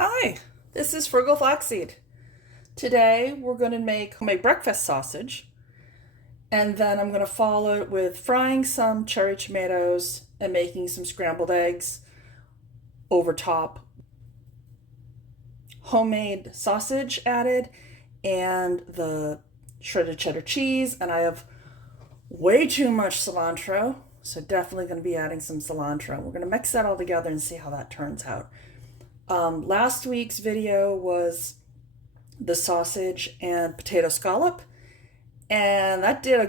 Hi, this is Frugal Flaxseed. Today we're going to make homemade breakfast sausage, and then I'm going to follow it with frying some cherry tomatoes and making some scrambled eggs over top. Homemade sausage added and the shredded cheddar cheese, and I have way too much cilantro, so definitely going to be adding some cilantro. We're going to mix that all together and see how that turns out. Last week's video was the sausage and potato scallop, and that did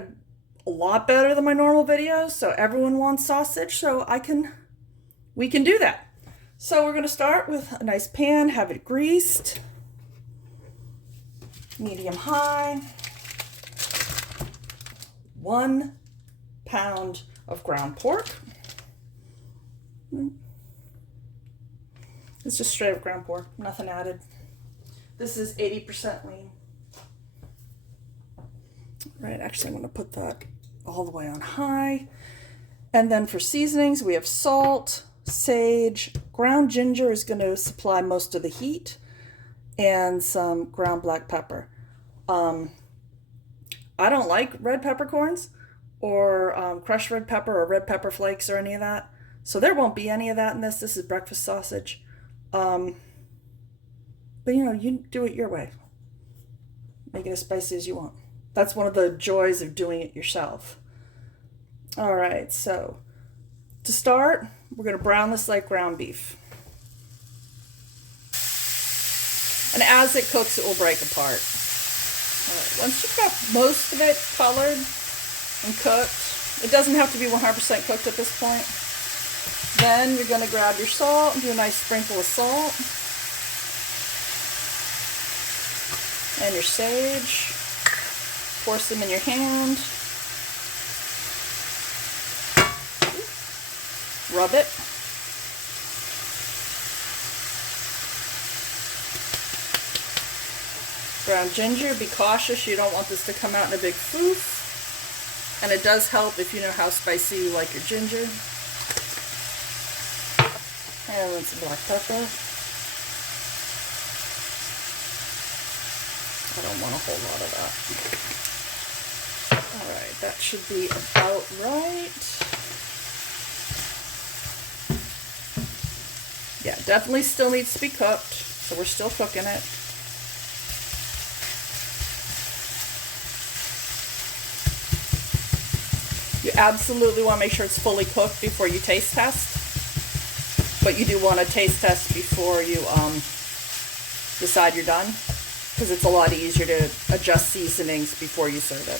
a lot better than my normal videos. So everyone wants sausage, so we can do that. So we're going to start with a nice pan, have it greased, medium high, 1 pound of ground pork. It's just straight up ground pork, nothing added. This is 80% lean. Right, actually I'm going to put that all the way on high. And then for seasonings, we have salt, sage, ground ginger is going to supply most of the heat, and some ground black pepper. I don't like red peppercorns or crushed red pepper or red pepper flakes or any of that. So there won't be any of that in this. This is breakfast sausage. But you know, you do it your way. Make it as spicy as you want. That's one of the joys of doing it yourself. All right, so to start, we're going to brown this like ground beef. And as it cooks, it will break apart. All right, once you've got most of it colored and cooked, it doesn't have to be 100% cooked at this point. Then you're going to grab your salt and do a nice sprinkle of salt. And your sage. Force them in your hand. Rub it. Ground ginger, be cautious. You don't want this to come out in a big foof. And it does help if you know how spicy you like your ginger. And then some black pepper. I don't want a whole lot of that. Alright, that should be about right. Yeah, definitely still needs to be cooked, so we're still cooking it. You absolutely want to make sure it's fully cooked before you taste test. But you do want to taste test before you decide you're done, because it's a lot easier to adjust seasonings before you serve it.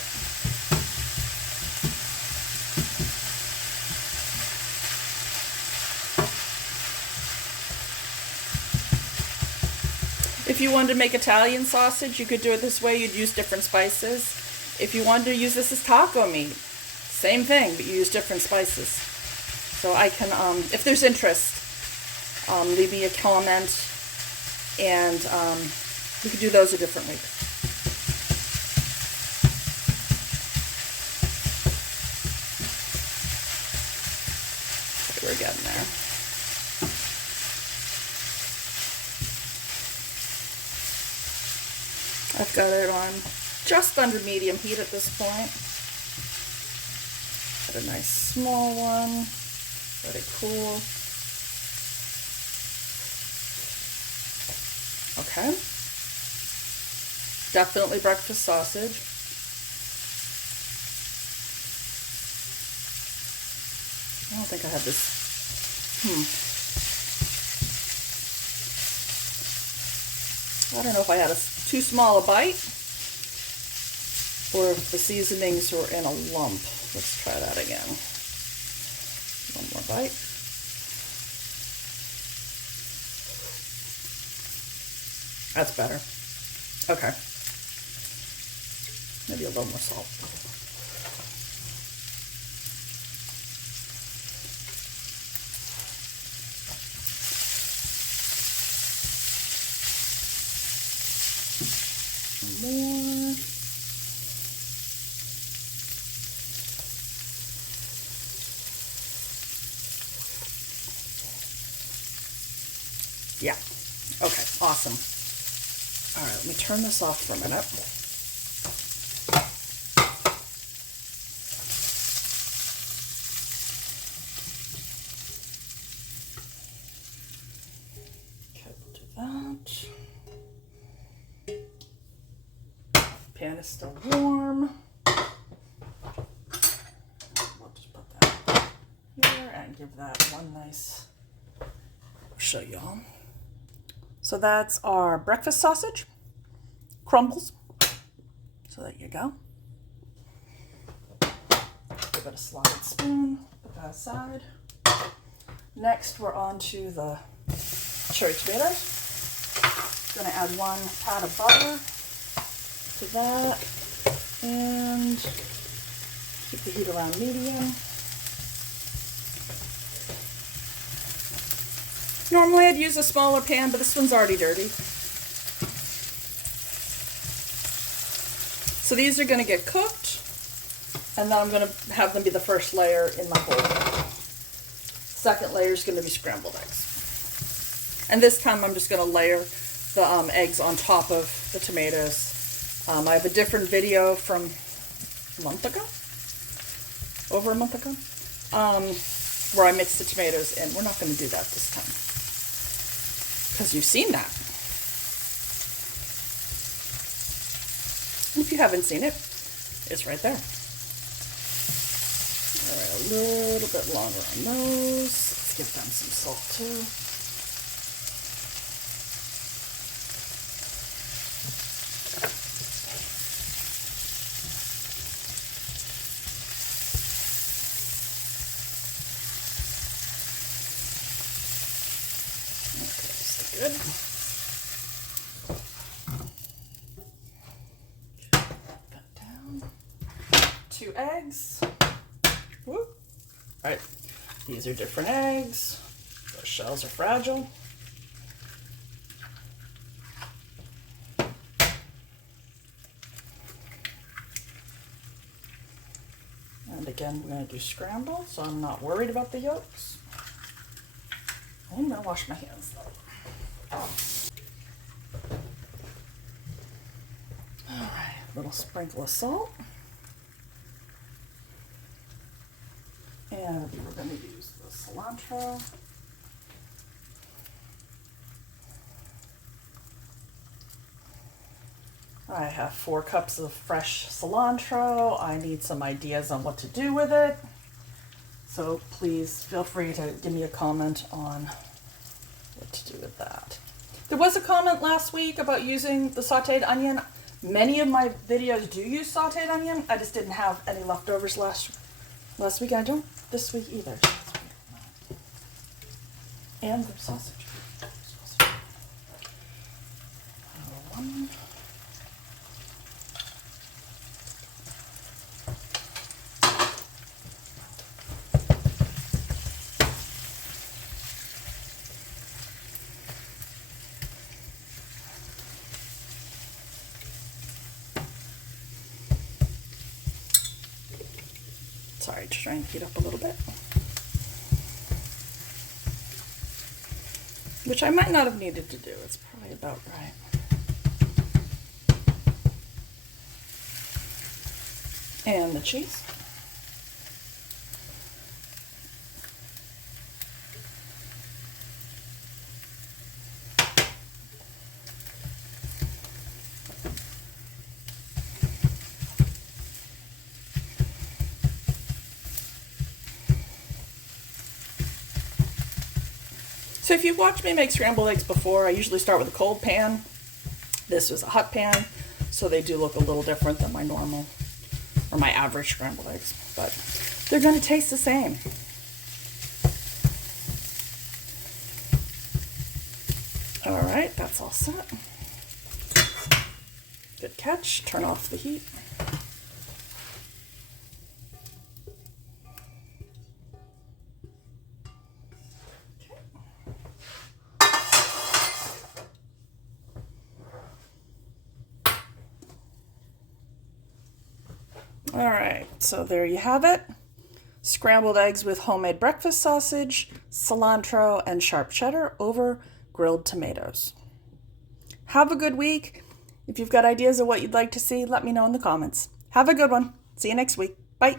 If you wanted to make Italian sausage, you could do it this way. You'd use different spices. If you wanted to use this as taco meat, same thing, but you use different spices. So I can, if there's interest, leave me a comment, and we could do those a different week. Okay, we're getting there. I've got it on just under medium heat at this point. Got a nice small one. Let it cool. Okay. Definitely breakfast sausage. I don't think I have this. I don't know if I had too small a bite or if the seasonings were in a lump. Let's try that again. One more bite. That's better. Okay. Maybe a little more salt. More. Yeah. Okay, awesome. All right, let me turn this off for a minute. Okay, we'll do that. Pan is still warm. We'll just put that here and give that one nice, I'll show y'all. So that's our breakfast sausage, crumbles. So there you go. Give it a slotted spoon, put that aside. Next, we're on to the cherry tomatoes. Gonna add 1 pat of butter to that and keep the heat around medium. Normally I'd use a smaller pan, but this one's already dirty. So these are going to get cooked, and then I'm going to have them be the first layer in my bowl. Second layer is going to be scrambled eggs. And this time I'm just going to layer the eggs on top of the tomatoes. I have a different video from a month ago, over a month ago, where I mixed the tomatoes in. We're not going to do that this time, because you've seen that. And if you haven't seen it, it's right there. All right, a little bit longer on those. Let's give them some salt too. Okay, so good. 2 eggs. Woo. All right, these are different eggs. Those shells are fragile. And again, we're going to do scramble, so I'm not worried about the yolks. I'm going to wash my hands though. All right, a little sprinkle of salt. And we're going to use the cilantro. I have 4 cups of fresh cilantro. I need some ideas on what to do with it. So please feel free to give me a comment on what to do with that. There was a comment last week about using the sauteed onion. Many of my videos do use sauteed onion. I just didn't have any leftovers last week. I don't this week either. And the sausage. One. Sorry, just trying to heat up a little bit. Which I might not have needed to do. It's probably about right. And the cheese. So if you've watched me make scrambled eggs before, I usually start with a cold pan. This was a hot pan, so they do look a little different than my normal or my average scrambled eggs, but they're going to taste the same. All right, that's all set. Good catch. Turn off the heat. All right, so there you have it. Scrambled eggs with homemade breakfast sausage, cilantro, and sharp cheddar over grilled tomatoes. Have a good week. If you've got ideas of what you'd like to see, let me know in the comments. Have a good one. See you next week. Bye.